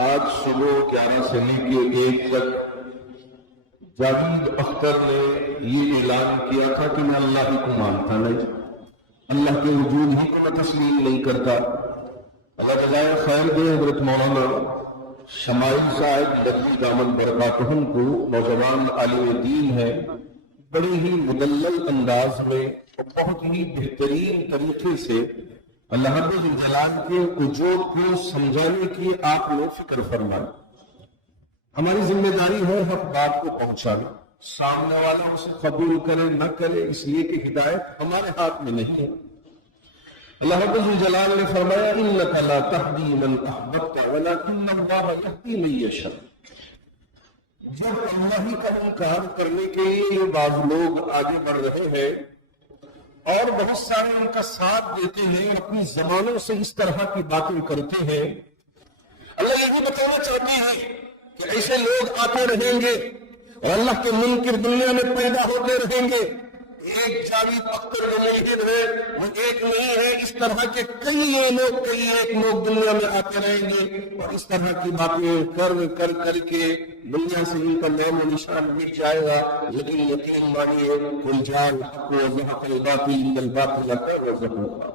آج صبح 11 سے لے کے 1 تک جاوید اختر نے یہ اعلان کیا تھا کہ میں اللہ ہی کو مانتا نہیں، اللہ کے وجود ہی کو میں تسلیم نہیں کرتا۔ اللہ جزائے خیر دے حضرت مولانا شمائل صاحب لدی دامن برکاتہم کو، نوجوان عالم دین ہے، بڑے ہی مدلل انداز میں اور بہت ہی بہترین طریقے سے اللہ رب الجلال کے وجود کو سمجھانے کی آپ نے فکر فرمائی۔ ہماری ذمہ داری ہے حق بات کو پہنچانا، سامنے والا اسے قبول کرے نہ کرے، اس لیے کہ ہدایت ہمارے ہاتھ میں نہیں ہے۔ اللہ رب الجلال نے فرمایا انک لا تہدی من احببت ولکن اللہ یہدی من یشاء۔ جب اللہ کا انکار کرنے کے لیے بعض لوگ آگے بڑھ رہے ہیں اور بہت سارے ان کا ساتھ دیتے ہیں اور اپنی زبانوں سے اس طرح کی باتیں کرتے ہیں، اللہ یہ بھی بتانا چاہتے ہیں کہ ایسے لوگ آتے رہیں گے اور اللہ کے منکر دنیا میں پیدا ہوتے رہیں گے۔ ایک جاوید اختر ملحد ہے، وہ ایک نہیں ہے، اس طرح کے کئی ایک لوگ دنیا میں آتے رہیں گے اور اس طرح کی باتیں کر کے دنیا سے ان کا نام و نشان مٹ جائے گا۔ لیکن یقین مانیے قل جاء الحق وزهق الباطل ان الباطل كان زهوقا۔